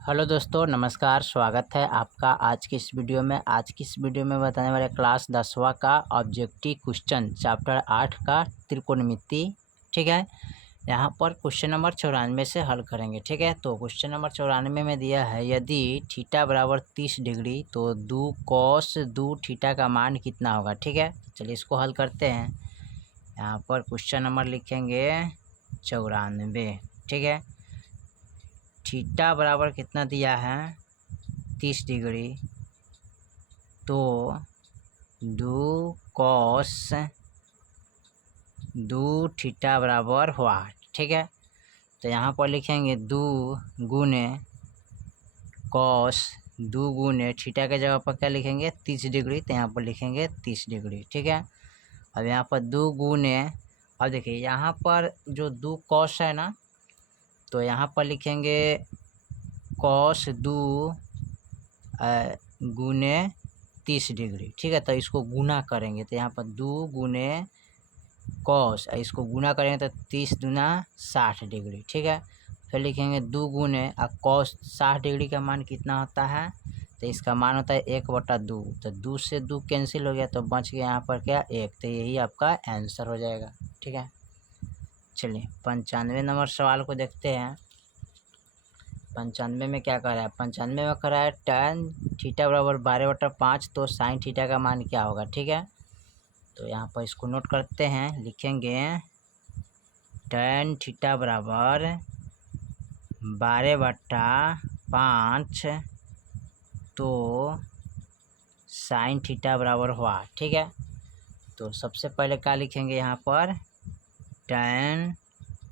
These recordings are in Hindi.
हेलो दोस्तों, नमस्कार। स्वागत है आपका आज की इस वीडियो में। आज की इस वीडियो में बताने वाले क्लास 10वां का ऑब्जेक्टिव क्वेश्चन चैप्टर 8 का त्रिकोणमिति। ठीक है, यहाँ पर क्वेश्चन नंबर 94 से हल करेंगे। ठीक है, तो क्वेश्चन नंबर 94 में दिया है, यदि थीटा बराबर 30 डिग्री तो 2 cos 2 थीटा का मान कितना होगा। ठीक है, चलिए इसको हल करते हैं। यहाँ पर क्वेश्चन नंबर लिखेंगे 94। ठीक है, थीटा बराबर कितना दिया है 30 डिग्री, तो 2 cos 2 थीटा बराबर हुआ। ठीक है, तो यहाँ पर लिखेंगे 2 गुने cos 2 गुने थीटा के जगह पर क्या लिखेंगे 30 डिग्री, तो यहाँ पर लिखेंगे 30 डिग्री। ठीक है, अब यहाँ पर 2 गुने, अब देखिए यहाँ पर जो 2 cos है ना, तो यहाँ पर लिखेंगे cos 2 गुने 30 डिग्री। ठीक है, तो इसको गुना करेंगे, तो यहाँ पर 2 गुने cos, इसको गुना करेंगे तो 30 दूना 60 डिग्री। ठीक है, फिर लिखेंगे 2 गुने cos 60 डिग्री का मान कितना होता है, तो इसका मान होता है 1/2। तो 2 से 2 कैंसिल हो गया, तो बच गया यहाँ पर क्या 1, तो यही आपका आंसर हो जाएगा। ठीक है, चलिए 95 नंबर सवाल को देखते हैं। 95 में क्या कर रहा है, 95 में कर रहा है tan थीटा बराबर 12/5, तो sin थीटा का मान क्या होगा। ठीक है, तो यहाँ पर इसको नोट करते हैं, लिखेंगे tan थीटा बराबर 12/5, तो sin थीटा बराबर हुआ। ठीक है, तो सबसे पहले क्या लिखेंगे यहाँ पर tan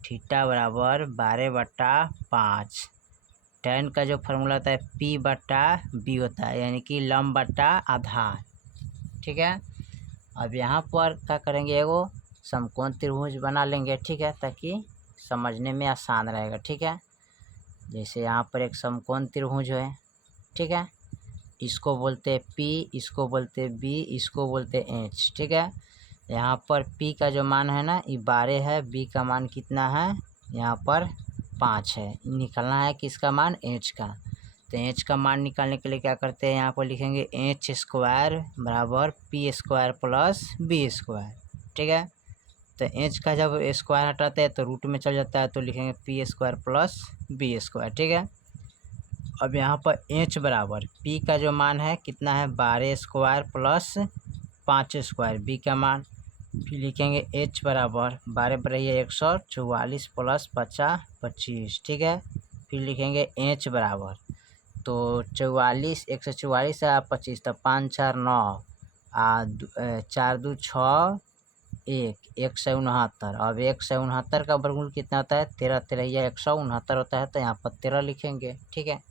थीटा बराबर 12/5। tan का जो फार्मूला होता है P/B होता है, यानी कि लंब बटा आधार। ठीक है, अब यहाँ पर क्या करेंगे, एगो समकोण त्रिभुज बना लेंगे। ठीक है, ताकि समझने में आसान रहेगा। ठीक है, जैसे यहाँ पर एक समकोण त्रिभुज है। ठीक है, इसको बोलते हैं P, इसको बोलते हैं B, इसको बोलते हैं H। ठीक है, यहाँ पर P का जो मान है ना, ये 12 है, B का मान कितना है यहाँ पर 5 है। निकालना है किसका मान, H का। तो H का मान निकालने के लिए क्या करते हैं, यहाँ पर लिखेंगे H² बराबर P² प्लस B²। ठीक है, तो H का जब स्क्वायर हटाते हैं तो रूट में चल जाता है, तो लिखेंगे P² प्लस B²। ठीक है, अब यहाँ पर H बराबर P का जो मान है कितना है 12² प्लस 5², B का मान। फिर लिखेंगे H बराबर 12 पर है 144 प्लस 50 25। ठीक है, फिर लिखेंगे H बराबर, तो 44 144 है 25, तो 5 4 9 4 2 6 169। अब 169 का वर्गमूल कितना होता है 13, 13 169 होता है, तो यहाँ पर 13 लिखेंगे। ठीक है,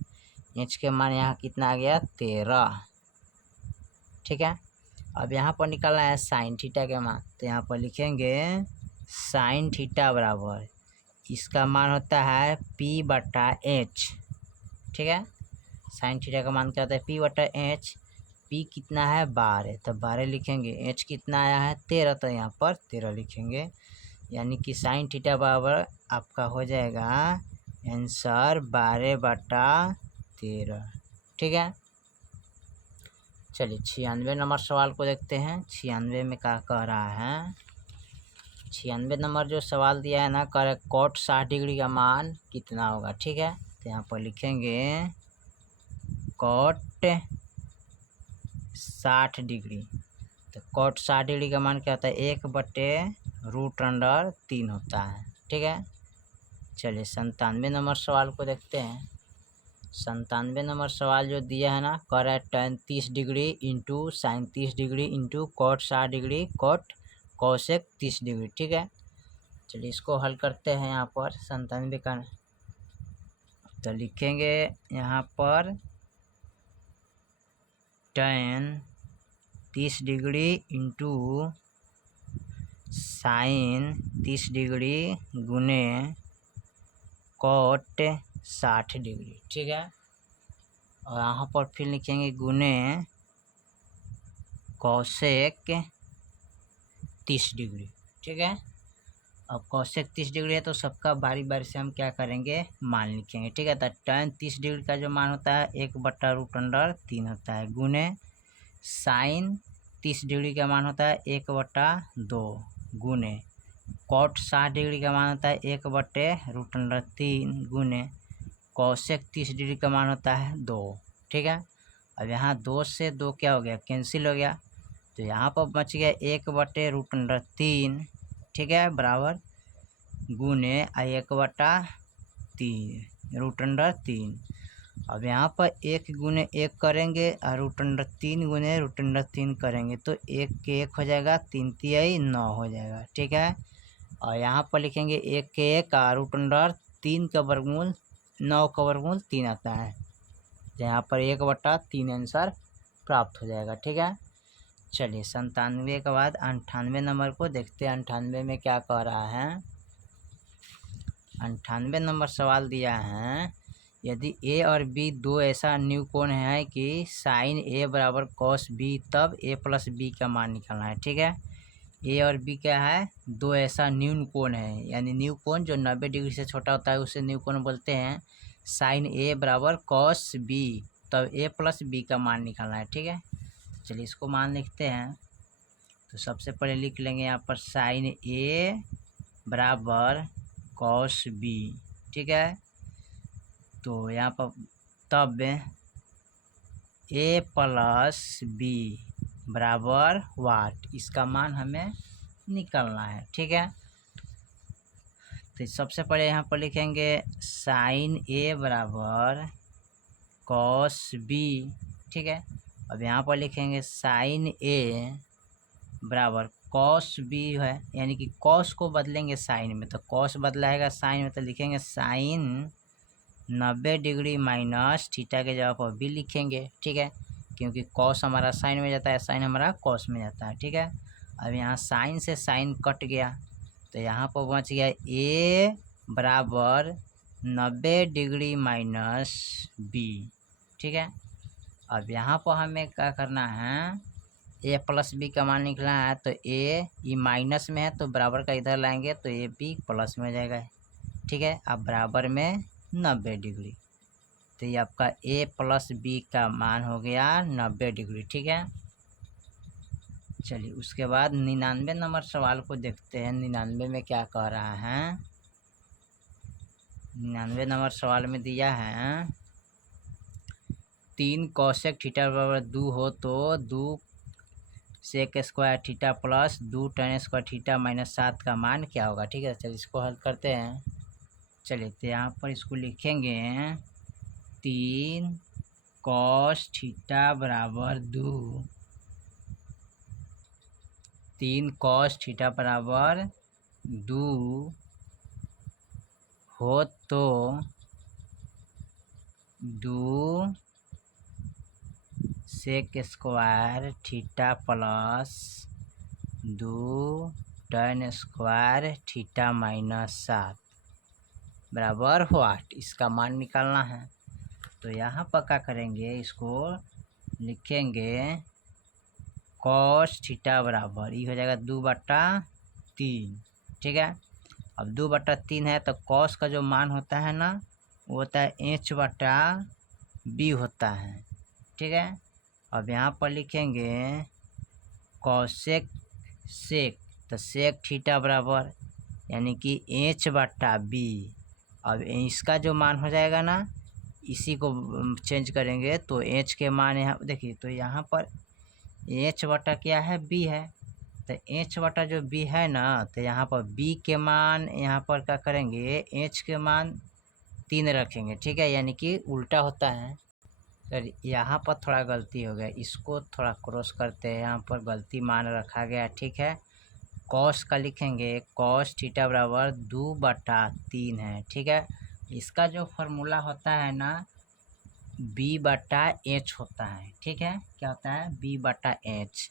H के मान यहाँ कितना आ गया 13। ठीक है, अब यहाँ पर निकालना है साइन थीटा के मान, तो यहाँ पर लिखेंगे साइन थीटा बराबर, इसका मान होता है P/H। ठीक है, साइन थीटा का मान क्या होता है P/H। P कितना है 12, तो 12 लिखेंगे। H कितना आया है 13, तो यहाँ पर 13 लिखेंगे, यानी कि साइन थीटा बराबर आपका हो जाएगा आंसर 12/13। ठीक है, चलिए 96 नंबर सवाल को देखते हैं। 96 में क्या कह रहा है, 96 नंबर जो सवाल दिया है ना, कह cot 60 डिग्री का मान कितना होगा। ठीक है, तो यहाँ पर लिखेंगे cot 60 डिग्री, तो cot 60 डिग्री का मान क्या होता है 1/√3 होता है। ठीक है, चलिए 97 नंबर सवाल को देखते हैं। 97 नंबर सवाल जो दिया है ना, कह रहा है tan 30 degree into sine 30 degree into cot 60 degree cot cosec 30 degree. ठीक है, चलिए इसको हल करते हैं। यहाँ पर 97 का तो लिखेंगे यहाँ पर tan 30 degree into sine 30 degree गुने cot 60 डिग्री। ठीक है, और यहाँ पर फिर लिखेंगे गुने cosec 30 डिग्री। ठीक है, अब कॉसेक 30 डिग्री है तो सबका बारी बारी से हम क्या करेंगे, मान लिखेंगे। ठीक है, तो tan 30 डिग्री का जो मान होता है 1/√3 होता है, गुने साइन 30 डिग्री का मान होता है 1/2, गुने कॉट 60 डिग्री का मान होता है 1/√3, गुने कॉसेक 30 डिग्री का मान होता है 2। ठीक है, अब यहाँ 2 से 2 क्या हो गया, कैंसिल हो गया, तो यहाँ पर बच गया 1/√3। ठीक है, बराबर गुने 1/3 अब यहाँ पर 1 गुने 1 करेंगे और √3 गुने √3 करेंगे तो 1 के 1 हो जाएगा, 3 तिहाई 9 हो जाएगा। ठीक है, और यहाँ पर लिखेंगे 1 के 1 और √3 का वर्गमूल 9 का वर्गमूल 3 आता है, यहाँ पर 1/3 आंसर प्राप्त हो जाएगा। ठीक है, चलिए 97 के बाद 98 नंबर को देखते हैं। 98 में क्या कह रहा है, 98 नंबर सवाल दिया है, यदि ए और बी दो ऐसा न्यू कोण है कि साइन ए बराबर कॉस बी, तब ए प्लस बी का मान निकालना है। ठीक है, ए और बी क्या है, दो ऐसा न्यू कोण है, यानी न्यू कोण जो 90 डिग्री से छोटा होता है उसे न्यू कोण बोलते हैं। साइन ए बराबर कॉस बी, तब ए प्लस बी का मान निकालना है। ठीक है, चलिए इसको मान लिखते हैं। तो सबसे पहले लिख लेंगे यहाँ पर साइन ए बराबर कॉस बी। ठीक है, तो यहाँ पर तब ए प्लस बी बराबर वाट, इसका मान हमें निकालना है। ठीक है, तो सबसे पहले यहाँ पर लिखेंगे साइन ए बराबर कॉस बी। ठीक है, अब यहाँ पर लिखेंगे साइन ए बराबर कॉस बी है, यानी कि कॉस को बदलेंगे साइन में, तो कॉस बदलाएगा साइन में, तो लिखेंगे साइन 90 डिग्री माइनस थीटा के जगह पर बी लिखेंगे। ठीक है, क्योंकि कॉस हमारा साइन में जाता है, साइन हमारा कॉस में जाता है। ठीक है, अब यहाँ साइन से साइन कट गया, तो यहाँ पर बच गया ए बराबर 90 डिग्री माइनस बी। ठीक है, अब यहाँ पर हमें क्या करना है, ए प्लस बी का मान निकला है, तो ए ये माइनस में है तो बराबर का इधर लाएंगे तो ए बी प्लस में हो जाएगा। ठीक है, अब बराबर में 90 डिग्री, तो ये आपका ए प्लस बी का मान हो गया 90 डिग्री। ठीक है, चलिए उसके बाद 99 नंबर सवाल को देखते हैं। 99 में क्या कह रहा है, 99 नंबर सवाल में दिया है 3 कॉसेक थीटा बराबर 2 हो तो 2 sec square theta plus 2 tan square theta minus 7 का मान क्या होगा। ठीक है, चलिए इसको हल करते हैं। चलिए तो यहाँ पर इसको लिखेंगे 3 कॉस थीटा बराबर 2, 3 कॉस थीटा बराबर 2 हो तो 2 sec square theta plus 2 tan square theta minus 7 बराबर व्हाट, इसका मान निकालना है। तो यहाँ पर क्या करेंगे, इसको लिखेंगे कॉस थीटा बराबर ये हो जाएगा 2/3। ठीक है, अब 2/3 है तो कॉस का जो मान होता है ना वो होता है h/b होता है। ठीक है, अब यहाँ पर लिखेंगे कॉसेक सेक, तो सेक थीटा बराबर यानी कि h/b। अब इसका जो मान हो जाएगा ना इसी को चेंज करेंगे तो h के मान यहाँ देखिए, तो यहाँ पर h बटा क्या है, b है, तो h बटा जो b है ना, तो यहाँ पर b के मान यहाँ पर क्या करेंगे, h के मान 3 रखेंगे। ठीक है, यानी कि उल्टा होता है। तो यहाँ पर थोड़ा गलती हो गया, इसको थोड़ा क्रॉस करते हैं, यहाँ पर गलती मान रखा गया। ठीक है, कॉस का लिखेंगे कॉस थीटा बराबर 2/3 है। ठीक है, इसका जो फॉर्मूला होता है ना b/h होता है। ठीक है, क्या होता है, b/h।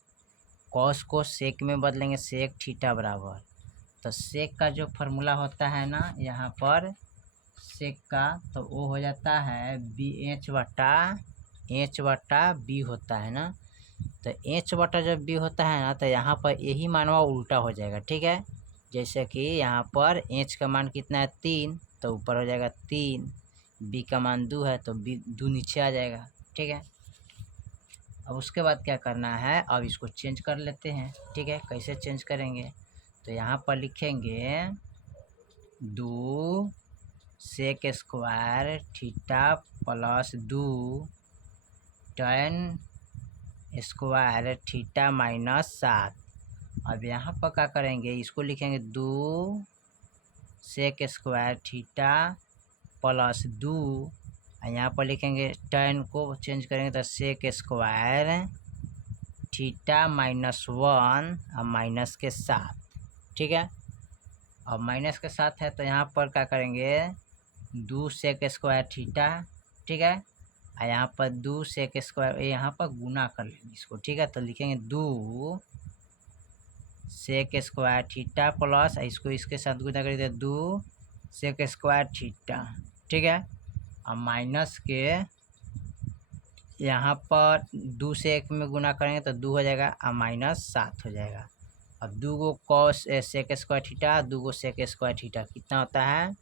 कॉस को सेक में बदलेंगे, सेक थीटा बराबर, तो सेक का जो फॉर्मूला होता है ना यहाँ पर सेक का, तो वो हो जाता है h/b होता है ना, तो h बटा जब b होता है ना तो यहाँ पर यही मानवा उल्टा हो जाएगा। ठीक है, जैसे कि यहाँ पर एच का मान कितना है 3, तो ऊपर हो जाएगा 3, बी का मान 2 है तो बी 2 नीचे आ जाएगा। ठीक है, अब उसके बाद क्या करना है, अब इसको चेंज कर लेते हैं। ठीक है, कैसे चेंज करेंगे, तो यहाँ पर लिखेंगे 2 sec square theta plus 2 tan square theta minus 7। अब यहाँ पर क्या करेंगे, इसको लिखेंगे 2 सेक स्क्वायर थीटा प्लस 2, यहाँ पर लिखेंगे tan को चेंज करेंगे तो सेक स्क्वायर थीटा माइनस 1 और माइनस के 7। ठीक है, अब माइनस के साथ है तो यहाँ पर क्या करेंगे 2 सेक स्क्वायर थीटा। ठीक है, और यहाँ पर 2 सेक स्क्वायर, यहाँ पर गुना कर लेंगे इसको। ठीक है, तो लिखेंगे 2 सेक स्क्वायर थीटा प्लस, इसको इसके साथ गुना करेंगे 2 सेक स्क्वायर थीटा। ठीक है, और माइनस के यहाँ पर 2 से 1 में गुना करेंगे तो 2 हो जाएगा और माइनस 7 हो जाएगा। अब 2 गो कॉस सेक स्क्वायर थीटा, 2 गो सेक स्क्वायर थीटा कितना होता है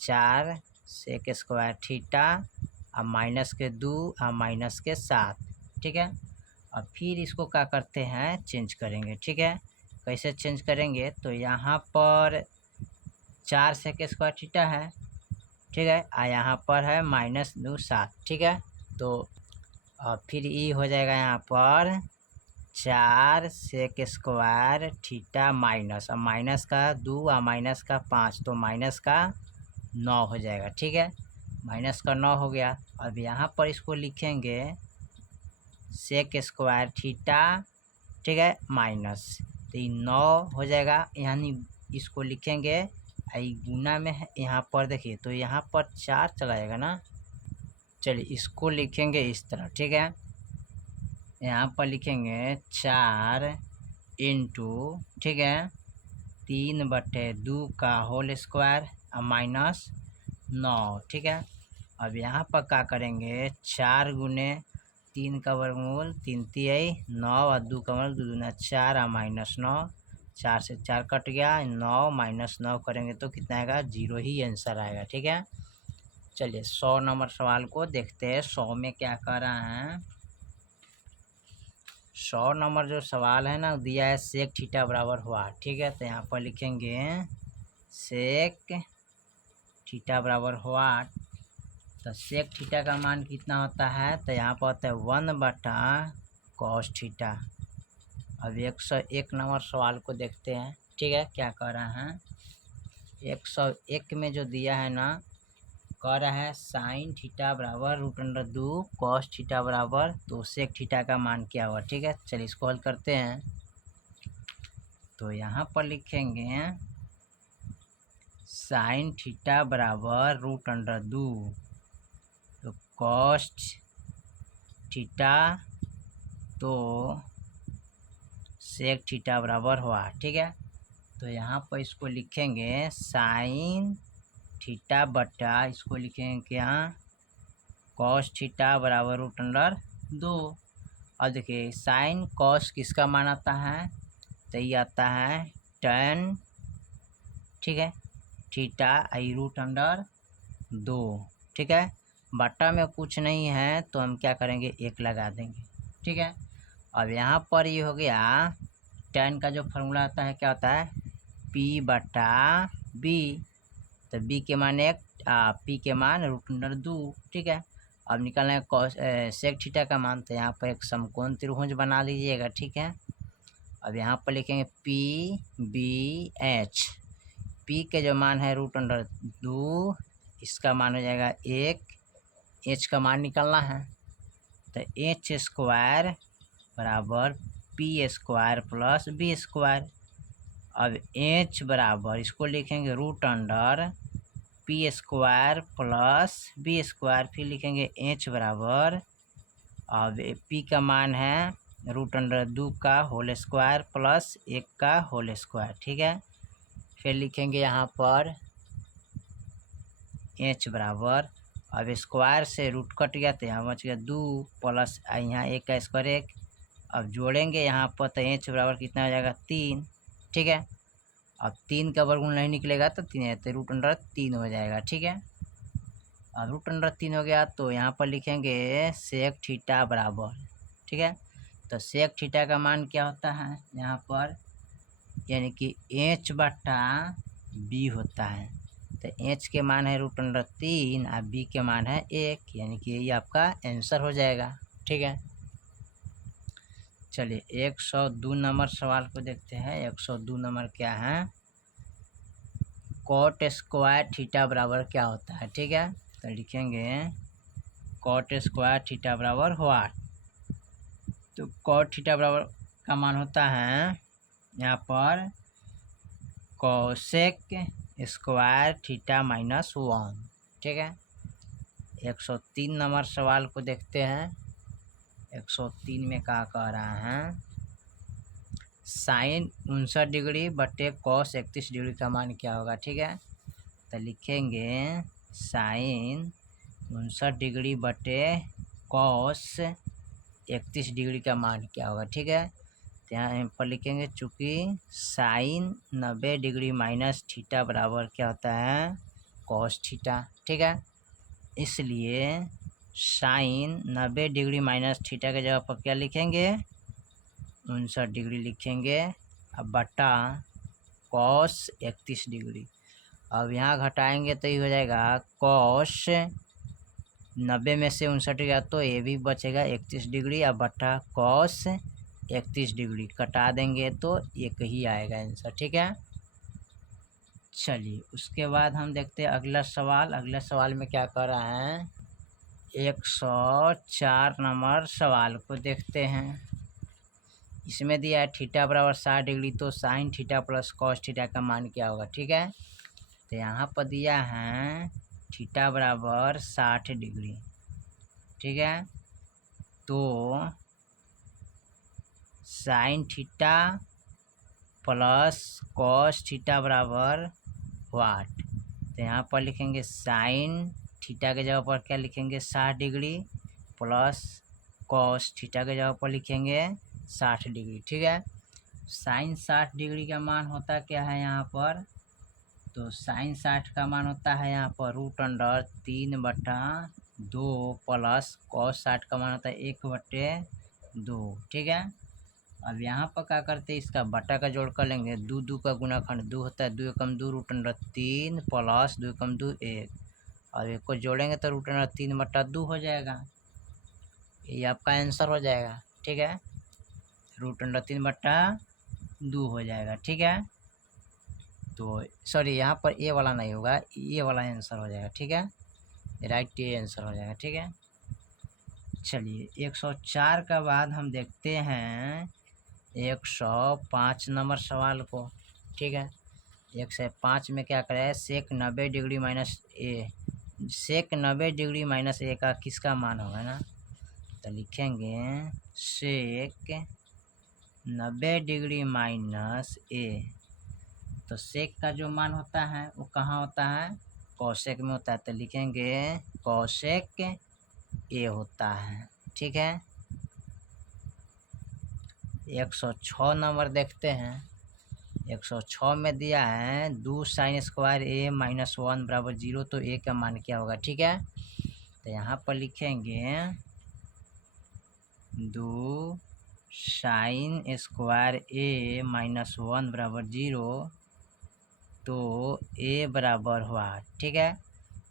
4 सेक स्क्वायर थीटा और माइनस के 2 और माइनस के 7। ठीक है, अब फिर इसको क्या करते हैं चेंज करेंगे। ठीक है, कैसे चेंज करेंगे, तो यहाँ पर 4 सेक स्क्वायर थीटा है। ठीक है, और यहाँ पर है माइनस 2 7। ठीक है, तो फिर ई हो जाएगा यहाँ पर 4 सेक स्क्वायर थीटा माइनस, और माइनस का 2 और माइनस का 5 तो माइनस का 9 हो जाएगा। ठीक है, माइनस का 9 हो गया। अब यहाँ पर इसको लिखेंगे सेक स्क्वायर थीटा। ठीक है, माइनस, तो ये 9 हो जाएगा, यानी इसको लिखेंगे आई गुना में है। यहाँ पर देखिए तो यहाँ पर 4 चला जाएगा ना, चलिए इसको लिखेंगे इस तरह। ठीक है, यहाँ पर लिखेंगे 4 इंटू, ठीक है, 3/2 का होल स्क्वायर और माइनस 9। ठीक है, अब यहाँ पर क्या करेंगे 4 गुने 3 का वर्गमूल 3 3 9 और 2 का वर्ग 2 दूना 4 और माइनस 9, 4 से 4 कट गया, 9 माइनस 9 करेंगे तो कितना आएगा 0 ही आंसर आएगा। ठीक है, चलिए 100 नंबर सवाल को देखते हैं। 100 में क्या कर रहा है, 100 नंबर जो सवाल है ना दिया है सेक थीटा बराबर हुआ। ठीक है, तो यहाँ पर लिखेंगे सेक थीटा बराबर हुआ, तो सेक थीटा का मान कितना होता है, तो यहाँ पर होता है 1/cos थीटा। अब 101 नंबर सवाल को देखते हैं। ठीक है, क्या कह रहा है 101 में जो दिया है ना, कह रहा है साइन थीटा बराबर √2 कॉस थीटा बराबर, तो सेक थीटा का मान क्या हुआ। ठीक है, चलिए इसको हल करते हैं। तो यहाँ पर लिखेंगे साइन थीटा बराबर √2, तो कॉस थीटा तो सेक थीटा बराबर हुआ। ठीक है, तो यहाँ पर इसको लिखेंगे साइन थीटा बटा, इसको लिखेंगे क्या कॉस थीटा बराबर √2। और देखिए साइन कॉस किसका मान आता है, तो ये आता है tan, ठीक है, थीटा आई √2। ठीक है, बटा में कुछ नहीं है तो हम क्या करेंगे 1 लगा देंगे। ठीक है, अब यहाँ पर ये हो गया tan का जो फॉर्मूला आता है क्या होता है P/B, तो B के मान 1, P के मान √2। ठीक है, अब निकालना है कॉस सेक थीटा का मान, तो यहाँ पर एक समकोण त्रिभुज बना लीजिएगा। ठीक है, अब यहाँ पर लिखेंगे PBH, P के जो मान है √2, इसका मान हो जाएगा 1, H का मान निकालना है, तो H स्क्वायर बराबर P² प्लस B स्क्वायर। अब H बराबर इसको लिखेंगे √P² प्लस B स्क्वायर, फिर लिखेंगे H बराबर, अब P का मान है √2 का होल स्क्वायर प्लस 1 का होल स्क्वायर। ठीक है, फिर लिखेंगे यहाँ पर H बराबर, अब स्क्वायर से रूट कट गया तो यहाँ बच गया 2 प्लस यहाँ 1 का स्क्वायर 1। अब जोड़ेंगे यहाँ पर तो H बराबर कितना हो जाएगा 3। ठीक है, अब 3 का वर्गमूल नहीं निकलेगा तो 3 है, तो √3 हो जाएगा। ठीक है, अब √3 हो गया तो यहाँ पर लिखेंगे सेक थीटा बराबर, ठीक है, तो सेक थीटा का मान क्या होता है यहाँ पर, यानी कि h/b होता है। तो h के मान है √3 और b के मान है 1, यानी कि ये आपका आंसर हो जाएगा। ठीक है, चलिए 102 नंबर सवाल को देखते हैं। 102 नंबर क्या है, कॉट स्क्वायर थीटा बराबर क्या होता है। ठीक है, तो लिखेंगे कॉट स्क्वायर थीटा बराबर व्हाट। तो कॉट थीटा बराबर का मान होता है यहाँ पर कोसेक स्क्वायर थीटा -1। ठीक है, 103 नंबर सवाल को देखते हैं। 103 में क्या कह रहा है, साइन 59 डिग्री बटे कॉस 31 डिग्री का मान क्या होगा। ठीक है, तो लिखेंगे साइन 59 डिग्री बटे कॉस 31 डिग्री का मान क्या होगा। ठीक है, तो यहाँ पर लिखेंगे चूँकि साइन 90 डिग्री माइनस थीटा बराबर क्या होता है, कॉस थीटा। ठीक है, इसलिए साइन 90 डिग्री माइनस थीटा के जगह पर क्या लिखेंगे, 59 डिग्री लिखेंगे, अब बटा कॉस 31 डिग्री। अब यहाँ घटाएंगे तो ये हो जाएगा कॉस 90 में से 59 गया तो ये भी बचेगा 31 डिग्री, अब बटा कॉस 31 डिग्री कटा देंगे तो एक ही आएगा आंसर। ठीक है, चलिए उसके बाद हम देखते हैं अगला सवाल। अगला सवाल में क्या कर रहा है, 104 नंबर सवाल को देखते हैं। इसमें दिया है थीटा बराबर 60 डिग्री, तो sine theta plus cos theta का मान क्या होगा। ठीक है, तो यहाँ पर दिया है थीटा बराबर 60 डिग्री। ठीक है, तो sine theta plus cos theta बराबर वाट। तो यहाँ पर लिखेंगे साइन थीटा के जगह पर क्या लिखेंगे 60 डिग्री प्लस कॉस थीटा के जगह पर लिखेंगे 60 डिग्री। ठीक है, साइन 60 डिग्री का मान होता क्या है यहाँ पर, तो साइन 60 का मान होता है यहाँ पर √3/2 प्लस कॉस 60 का मान होता है 1/2। ठीक है, अब यहाँ पर क्या करते हैं, इसका बटा का जोड़ कर लेंगे, 2 का गुणाखंड 2 होता है, 2 एकम 2 √3 प्लस 2 एकम 2 1, और एक को जोड़ेंगे तो √3/2 हो जाएगा, ये आपका आंसर हो जाएगा। ठीक है, √3/2 हो जाएगा। ठीक है, तो सॉरी यहाँ पर ए वाला नहीं होगा, ये वाला आंसर हो जाएगा। ठीक है, राइट ये आंसर हो जाएगा। ठीक है, चलिए 104 का बाद हम देखते हैं 105 नंबर सवाल को। ठीक है, 105 में क्या करें, सेक 90 डिग्री माइनस ए, सेक 90 डिग्री माइनस ए का किसका मान होगा ना, तो लिखेंगे सेक 90 डिग्री माइनस ए। तो सेक का जो मान होता है वो कहाँ होता है, कॉसेक में होता है, तो लिखेंगे कॉसेक ए होता है। ठीक है, 106 नंबर देखते हैं। 106 में दिया है 2 साइन स्क्वायर ए -1 बराबर 0, तो ए का मान क्या होगा। ठीक है, तो यहाँ पर लिखेंगे 2 साइन स्क्वायर ए -1 बराबर 0, तो ए बराबर हुआ। ठीक है,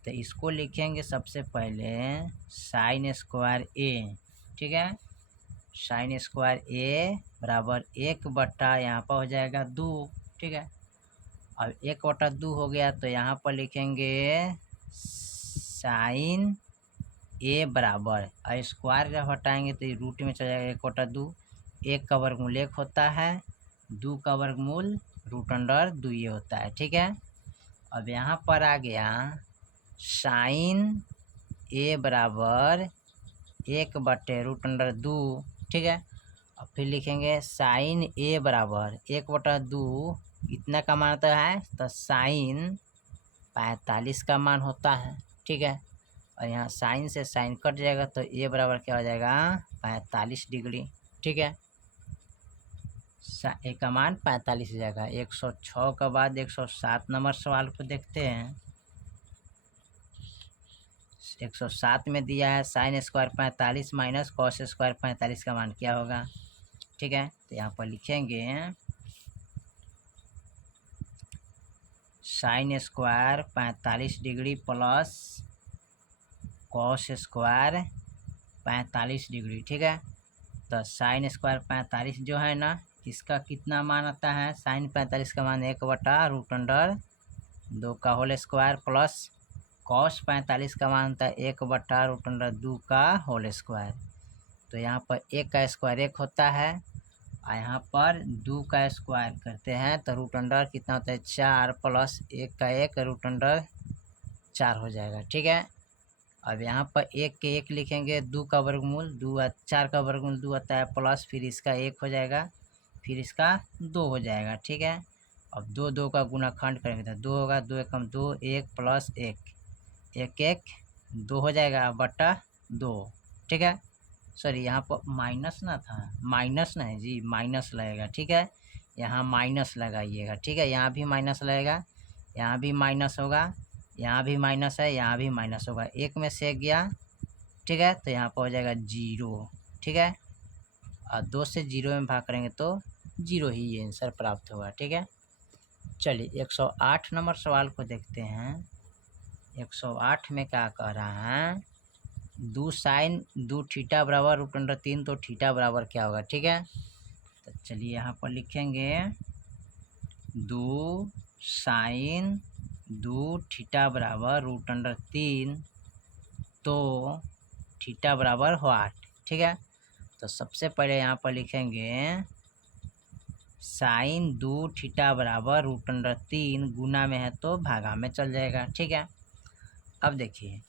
तो इसको लिखेंगे सबसे पहले साइन स्क्वायर ए। ठीक है, साइन स्क्वायर ए बराबर 1/, यहाँ पर हो जाएगा 2। ठीक है, अब 1/2 हो गया तो यहाँ पर लिखेंगे साइन ए बराबर, स्क्वायर जब हटाएंगे तो रूट में चला जाएगा 1/2, 1 का वर्गमूल 1 होता है, 2 का वर्गमूल √2 ये होता है। ठीक है, अब यहाँ पर आ गया साइन ए बराबर 1/√2। ठीक है, अब फिर लिखेंगे साइन ए बराबर 1/2, इतना का मान होता है तो साइन 45 का मान होता है। ठीक है, और यहाँ साइन से साइन कट जाएगा तो ए बराबर क्या हो जाएगा 45 डिग्री। ठीक है, ए का मान 45 हो जाएगा। 106 के बाद 107 नंबर सवाल को देखते हैं। 107 में दिया है sine square 45 minus cos square 45 का मान क्या होगा। ठीक है, तो यहाँ पर लिखेंगे sine square 45 degree plus cos square 45 degree. ठीक है, तो साइन स्क्वायर 45 जो है ना, इसका कितना मान आता है, साइन 45 का मान 1/√2 का होल स्क्वायर प्लस कॉस 45 का मान होता है 1/√2 का होल स्क्वायर। तो यहाँ पर 1 का स्क्वायर 1 होता है और यहाँ पर 2 का स्क्वायर करते हैं तो √अंडर कितना होता है 4 प्लस 1 का 1 √4 हो जाएगा। ठीक है, अब यहाँ पर 1 के 1 लिखेंगे, 2 का वर्गमूल 2, 4 का वर्गमूल 2 आता है प्लस फिर इसका 1 हो जाएगा, फिर इसका 2 हो जाएगा। ठीक है, अब 2 का गुणाखंड करेंगे तो 2 होगा, 2 एकम 2, 1 प्लस 1, 1 2 हो जाएगा बटा 2। ठीक है, सॉरी यहाँ पर माइनस ना था, माइनस ना है जी, माइनस लगेगा। ठीक है, यहाँ माइनस लगाइएगा। ठीक है, यहाँ भी माइनस लगेगा, यहाँ भी माइनस होगा, यहाँ भी माइनस है, यहाँ भी माइनस होगा, 1 में से गया। ठीक है, तो यहाँ पर हो जाएगा 0। ठीक है, और 2 से 0 में भाग करेंगे तो 0 ही ये आंसर प्राप्त होगा। ठीक है, चलिए 108 नंबर सवाल को देखते हैं। 108 में क्या कह रहा है, 2 साइन 2 थीटा बराबर √3, तो थीटा बराबर क्या होगा। ठीक है, तो चलिए यहाँ पर लिखेंगे 2 साइन 2 थीटा बराबर √3, तो थीटा बराबर व्हाट। ठीक है, तो सबसे पहले यहाँ पर लिखेंगे साइन 2 थीटा बराबर √3, गुना में है तो भागा में चल जाएगा। ठीक है, अब देखिए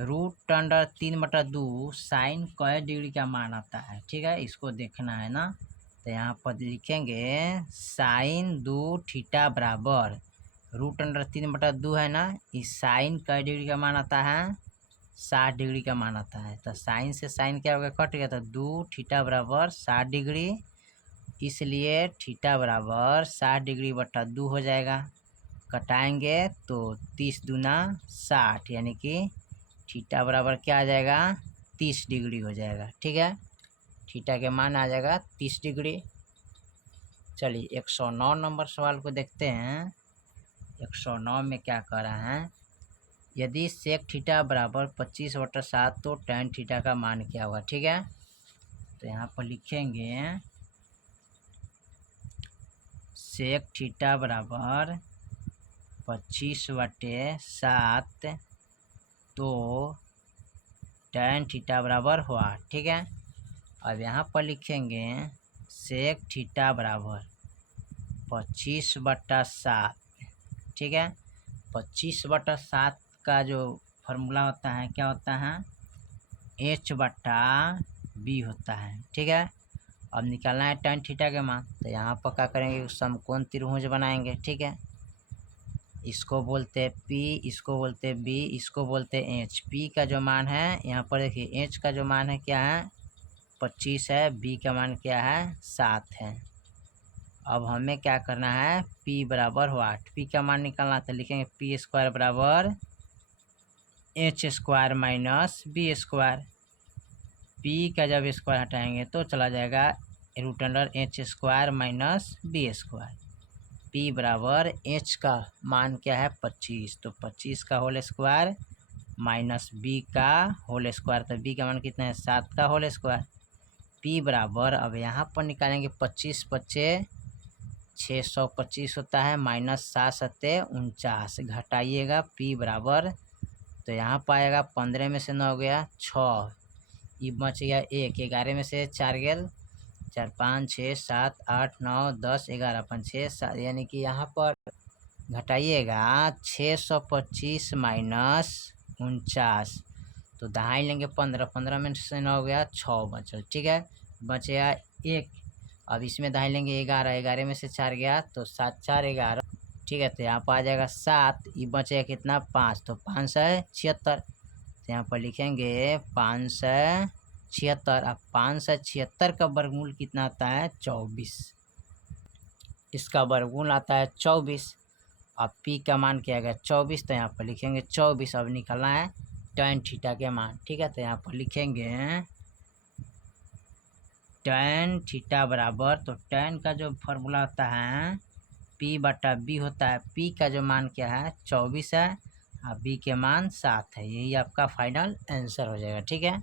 √3/2 साइन कै डिग्री का मान आता है। ठीक है, इसको देखना है ना, तो यहाँ पर लिखेंगे साइन 2 थीटा बराबर √3/2 है ना, इस साइन कै डिग्री का मान आता है 60 डिग्री का मान आता है। तो साइन से साइन क्या हो गया, कट गया, तो 2 थीटा बराबर 60 डिग्री, इसलिए थीटा बराबर 60 डिग्री बटा 2 हो जाएगा। कटाएंगे तो 30 दूना 60, यानी कि थीटा बराबर क्या आ जाएगा 30 डिग्री हो जाएगा। ठीक है, थीटा के मान आ जाएगा 30 डिग्री। चलिए 109 नंबर सवाल को देखते हैं। 109 में क्या कह रहा है, यदि सेक थीटा बराबर 25/7 तो tan थीटा का मान क्या होगा। ठीक है, तो यहाँ पर लिखेंगे सेक थीटा बराबर 25/7 तो tan थीटा बराबर हुआ। ठीक है, अब यहाँ पर लिखेंगे सेक थीटा बराबर 25/7। ठीक है, 25/7 का जो फॉर्मूला होता है क्या होता है, h/b होता है। ठीक है, अब निकालना है tan थीटा के मान, तो यहाँ पर क्या करेंगे समकोण त्रिभुज बनाएंगे। ठीक है, इसको बोलते हैं P, इसको बोलते हैं B, इसको बोलते हैं H। P का जो मान है यहाँ पर देखिए, H का जो मान है क्या है 25 है, B का मान क्या है 7 है। अब हमें क्या करना है P बराबर व्हाट, P का मान निकालना, तो लिखेंगे P² बराबर H² माइनस B²। P का जब स्क्वायर हटाएंगे तो चला जाएगा √H² माइनस B²। P बराबर H का मान क्या है 25, तो 25 का होल स्क्वायर माइनस B का होल स्क्वायर, तो B का मान कितना है 7 का होल स्क्वायर। P बराबर, अब यहाँ पर निकालेंगे 25 25 625 होता है, माइनस 7 7 49, घटाइएगा P बराबर, तो यहाँ पाएगा 15 में से 9 गया 6, ये बच गया 1, 11 में से 4 गेल 4 5 6 7 8 9 10 11 5 6 7, यानी कि यहाँ पर घटाइएगा 625 माइनस 49, तो दहाई लेंगे 15, 15 में से 9 गया 6 बचल। ठीक है, बचेगा 1, अब इसमें दहाई लेंगे 11, 11 में से 4 गया तो 7 4 11। ठीक है, तो यहाँ पर आ जाएगा 7, ये बचेगा कितना 5, तो 5 है 76, तो यहाँ पर लिखेंगे 5 76। अब 576 का वर्गमूल कितना आता है? 24। इसका वर्गमूल आता है 24। अब पी का मान क्या आएगा? 24। तो यहाँ पर लिखेंगे 24। अब निकालना है tan थीटा के मान। ठीक है, तो यहाँ पर लिखेंगे tan थीटा बराबर, तो tan का जो फॉर्मूला होता है P/B होता है। P का जो मान क्या है? 24 है और B के मान 7 है। यही आपका फाइनल आंसर हो जाएगा। ठीक है,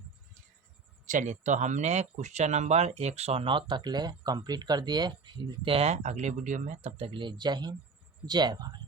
चलिए तो हमने क्वेश्चन नंबर 109 तक ले कंप्लीट कर दिए। मिलते हैं अगले वीडियो में, तब तक के लिए जय हिंद जय भारत।